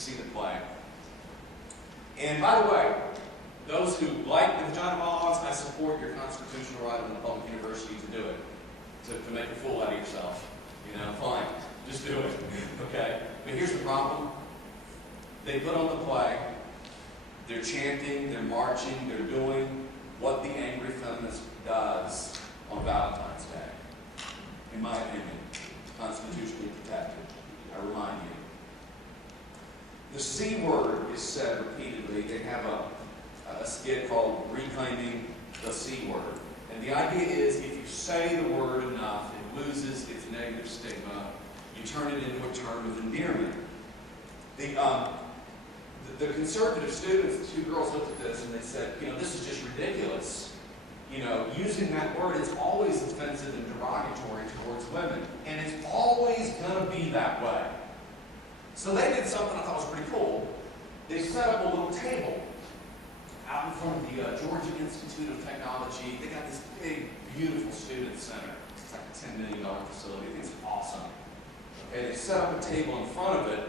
see the play. And by the way, those who like the vagina monologues, I support your constitutional right in the public university to do it, to make a fool out of yourself. You know, fine, just do it, okay? But here's the problem. They put on the play, they're chanting, they're marching, they're doing what the angry feminist does on Valentine's Day. In my opinion, constitutionally protected. I remind you. The C word is said repeatedly. They have a skit called Reclaiming the C word. And the idea is if you say the word enough, it loses its negative stigma. You turn it into a term of endearment. The conservative students, the two girls looked at this and they said, you know, this is just ridiculous. You know, using that word is always offensive and derogatory towards women. And it's always going to be that way. So they did something I thought was pretty cool. They set up a little table out in front of the Georgia Institute of Technology. They got this big, beautiful student center. It's like a $10 million facility. I think it's awesome. Okay, they set up a table in front of it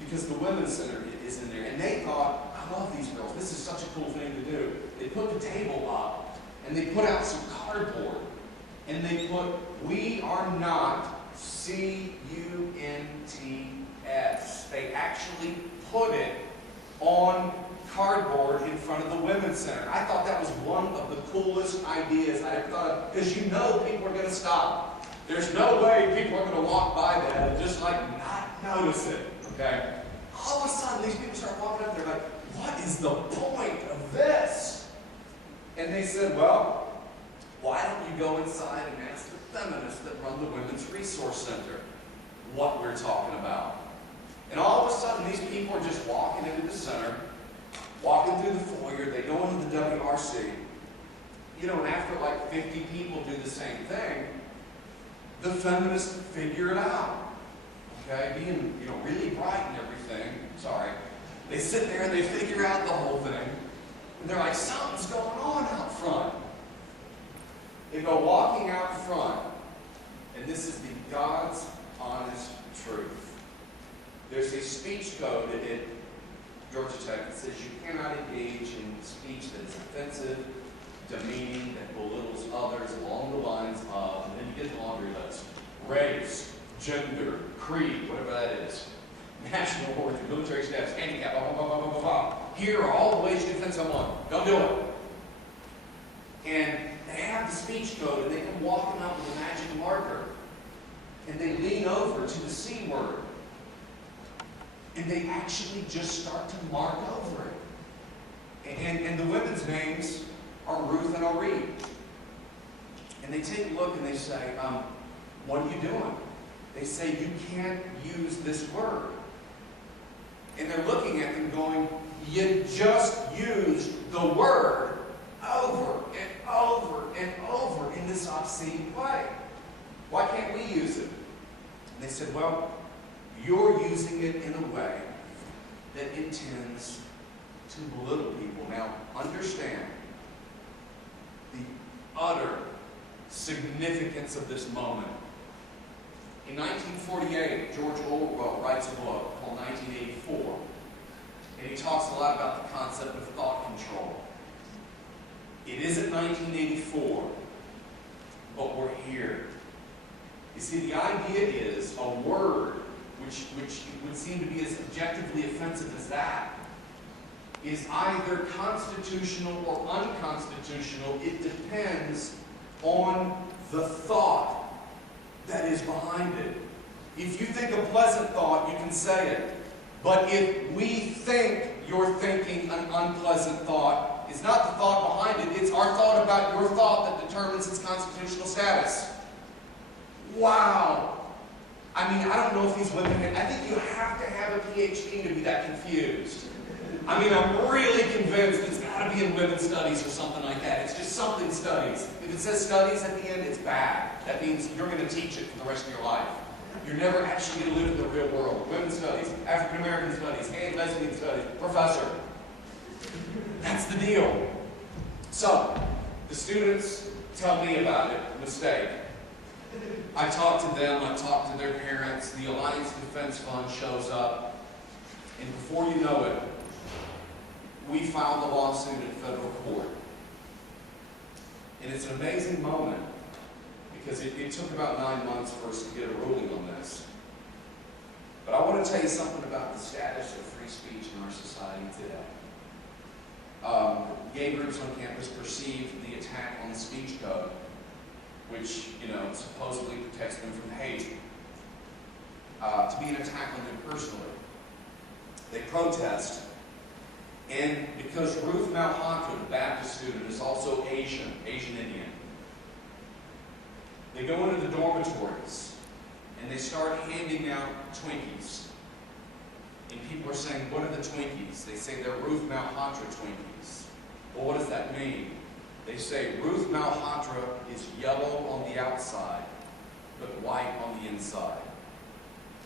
because the Women's Center is in there. And they thought, I love these girls. This is such a cool thing to do. They put the table up and they put out some cardboard. And they put, "We are not CUNTS." They actually put it on cardboard in front of the Women's Center. I thought that was one of the coolest ideas I ever thought of, because you know people are going to stop. There's no way people are going to walk by that and just like not notice it, okay? All of a sudden, these people start walking up, they're like, what is the point of this? And they said, well, why don't you go inside and ask the feminists that run the Women's Resource Center what we're talking about? And all of a sudden, these people are just walking into the center, walking through the foyer, they go into the WRC, you know, and after like 50 people do the same thing, the feminists figure it out, okay? Being, you know, really bright and everything, sorry. They sit there and they figure out the whole thing, and they're like, something's going on out front. They go walking out front, and this is the God's honest truth. There's a speech code at Georgia Tech that says you cannot engage in speech that is offensive, demeaning, that belittles others along the lines of, and then you get the laundry list, race, gender, creed, whatever that is, national origin, military status, handicap, blah, blah, blah, blah, blah, blah. Here are all the ways you offend someone. Don't do it. And they have the speech code, and they come walking up with a magic marker, and they lean over to the C word. And they actually just start to mark over it. And the women's names are Ruth and Ari. And they take a look and they say, what are you doing? They say, you can't use this word. And they're looking at them going, you just used the word over and over and over in this obscene way. Why can't we use it? And they said, well, you're using it in a way that intends to belittle people. Now, understand the utter significance of this moment. In 1948, George Orwell writes a book called 1984, and he talks a lot about the concept of thought control. It isn't 1984, but we're here. You see, the idea is a word which would seem to be as objectively offensive as that, is either constitutional or unconstitutional. It depends on the thought that is behind it. If you think a pleasant thought, you can say it. But if we think you're thinking an unpleasant thought, it's not the thought behind it, it's our thought about your thought that determines its constitutional status. Wow. I mean, I don't know if these women, I think you have to have a PhD to be that confused. I mean, I'm really convinced it's got to be in women's studies or something like that. It's just something studies. If it says studies at the end, it's bad. That means you're going to teach it for the rest of your life. You're never actually going to live in the real world. Women's studies, African American studies, gay and lesbian studies, professor. That's the deal. So, the students tell me about it, mistake. I talk to them, I talk to their parents, the Alliance Defense Fund shows up, and before you know it, we filed the lawsuit in federal court. And it's an amazing moment because it took about 9 months for us to get a ruling on this. But I want to tell you something about the status of free speech in our society today. Gay groups on campus perceive the attack on the speech code, which, supposedly protects them from hate, to be an attack on them personally. They protest, and because Ruth Malhotra, the Baptist student, is also Asian Indian, they go into the dormitories and they start handing out Twinkies. And people are saying, what are the Twinkies? They say they're Ruth Malhotra Twinkies. Well, what does that mean? They say Ruth Malhotra is yellow on the outside, but white on the inside.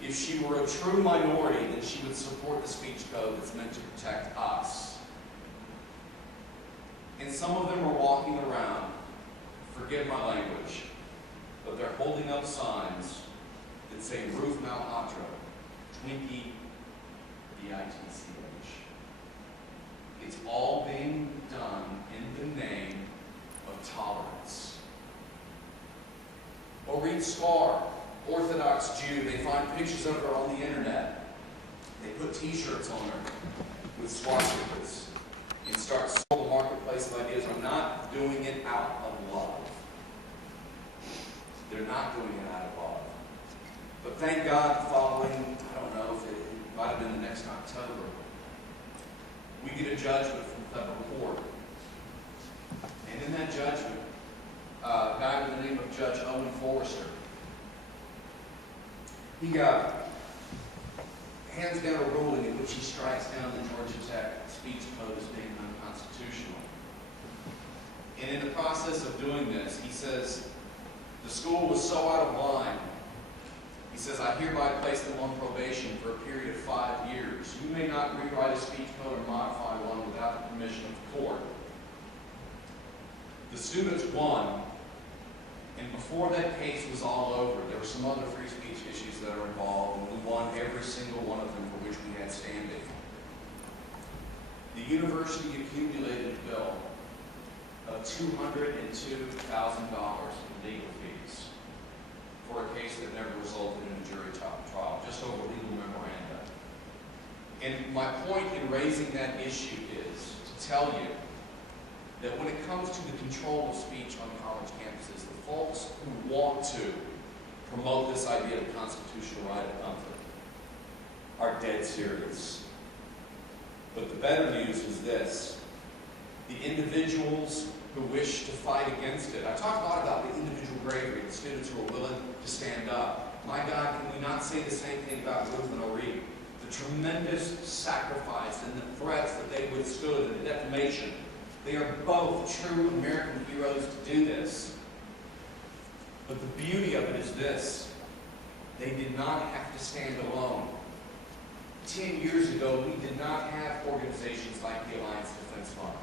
If she were a true minority, then she would support the speech code that's meant to protect us. And some of them are walking around, forgive my language, but they're holding up signs that say Ruth Malhotra, Twinkie, B-I-T-C-H. It's all being done in the name of tolerance. Or read Scar, Orthodox Jew. They find pictures of her on the internet. They put t-shirts on her with swastikas and start selling the marketplace of ideas. I'm not doing it out of love. They're not doing it out of love. But thank God, following, I don't know if it might have been the next October, we get a judgment from the federal court. And in that judgment, a guy by the name of Judge Owen Forrester, he hands down a ruling in which he strikes down the Georgia Tech speech code as being unconstitutional. And in the process of doing this, he says, the school was so out of line. He says, I hereby place them on probation for a period of 5 years. You may not rewrite a speech code or modify one without the permission of the court. The students won, and before that case was all over, there were some other free speech issues that are involved, and we won every single one of them for which we had standing. The university accumulated a bill of $202,000 in legal fees for a case that never resulted in a jury trial, just over legal memoranda. And my point in raising that issue is to tell you that when it comes to the control of speech on college campuses, the folks who want to promote this idea of constitutional right of comfort are dead serious. But the better news is this: the individuals who wish to fight against it. I talk a lot about the individual bravery, the students who are willing to stand up. My God, can we not say the same thing about Ruth and O'Reilly? The tremendous sacrifice and the threats that they withstood and the defamation. They are both true American heroes to do this. But the beauty of it is this: they did not have to stand alone. 10 years ago, we did not have organizations like the Alliance Defense Fund.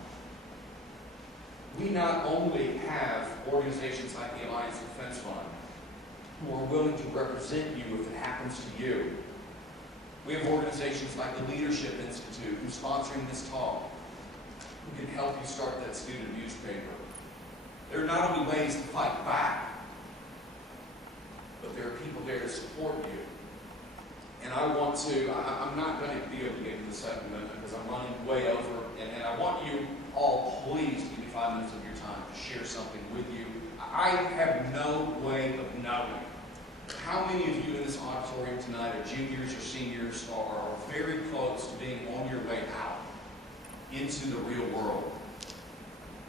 We not only have organizations like the Alliance Defense Fund who are willing to represent you if it happens to you. We have organizations like the Leadership Institute who's sponsoring this talk, who can help you start that student newspaper. There are not only ways to fight back, but there are people there to support you. And I'm not going to be able to get to the Second Amendment because I'm running way over, and I want you all, please give me 5 minutes of your time to share something with you. I have no way of knowing how many of you in this auditorium tonight are juniors or seniors or are very close to being on your way out into the real world.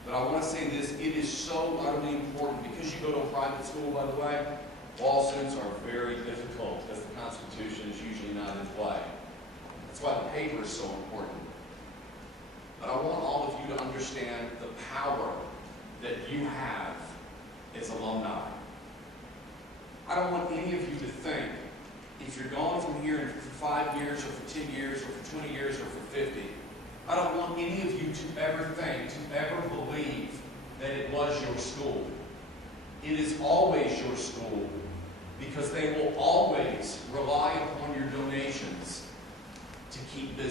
But I want to say this: it is so utterly important, because you go to a private school, by the way, lawsuits are very difficult because the Constitution is usually not in play. That's why the paper is so important. But I want all of you to understand the power that you have as alumni. I don't want any of you to think, if you're gone from here for 5 years or for 10 years or for 20 years or for 50, I don't want any of you to ever think, to ever believe that it was your school. It is always your school, because they will always rely upon your donations to keep business.